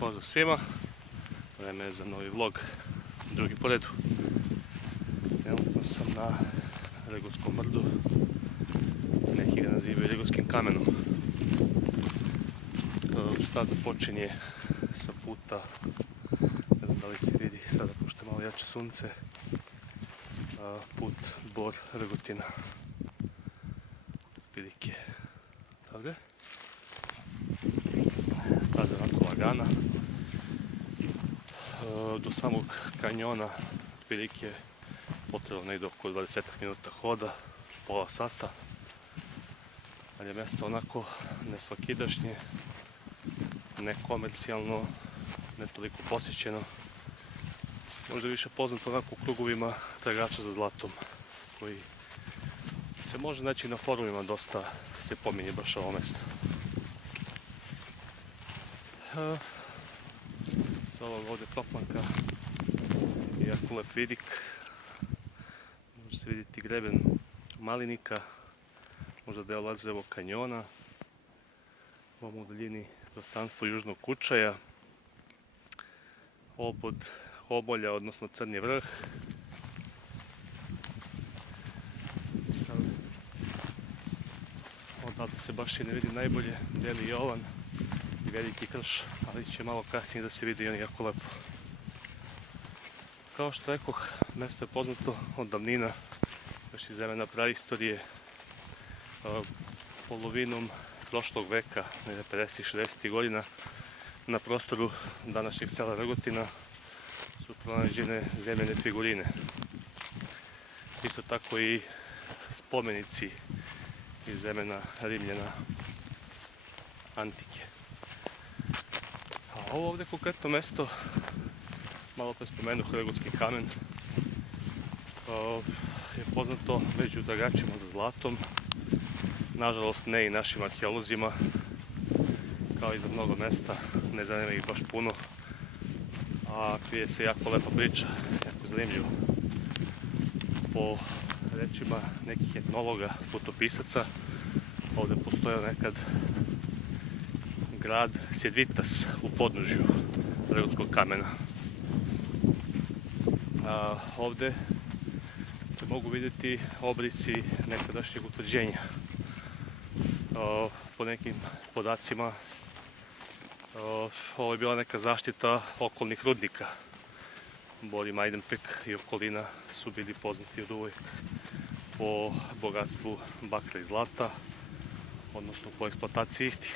Pozdrav svima, vreme je za novi vlog, drugi po redu. Trenutno sam na Regotskom brdu, neki ga nazivaju Regotskim kamenom. Staza počinje sa puta, ne znam da li se vidi sada pošto je malo jače sunce, put Bor-Regotina. Prilike ovdje. Staza je onako lagana. Do samog kanjona otprilike potrebno negdje oko 20 minuta hoda, pola sata. Ali je mjesto onako nesvakidašnje, nekomercijalno, ne toliko posjećeno. Možda više poznato onako u krugovima tragača za zlatom, koji se može naći na forumima, dosta se pominje baš ovo mjesto. S ovog ovdje proplanka je jako lep vidik. Može se vidjeti greben Malinika, možda deo Lazarevog kanjona. Ovamo u daljini prostranstvo Južnog Kučaja, obod Hobolja, odnosno Crni vrh. Odavde se baš i ne vidi najbolje, Beli Jovan i Veliki krš, ali će malo kasnije da se vidi i on jako lepo. Kao što rekoh, mjesto je poznato od davnina, još iz vremena praistorije. Polovinom prošlog veka, 50-60 godina, na prostoru današnjeg sela Regotina su pronađene zemljene figurine. Isto tako i spomenici iz vremena Rimljana antike. A ovo ovdje konkretno mjesto, malo pre spomenuh Regotski kamen, je poznato među tragačima za zlatom. Nažalost ne i našim arheolozima, kao i za mnogo mjesta, ne zanima ih baš puno, a krije se jako lepa priča, jako zanimljivo. Po rečima nekih etnologa, putopisaca, ovdje postojao nekad grad Sjedvitas u podnožju Regotskog kamena. Ovdje se mogu vidjeti obrisi nekadašnjeg utvrđenja. Po nekim podacima ovo je bila neka zaštita okolnih rudnika. Bor i Majdanpek i okolina su bili poznati od uvijek po bogatstvu bakra i zlata, odnosno po eksploataciji istih.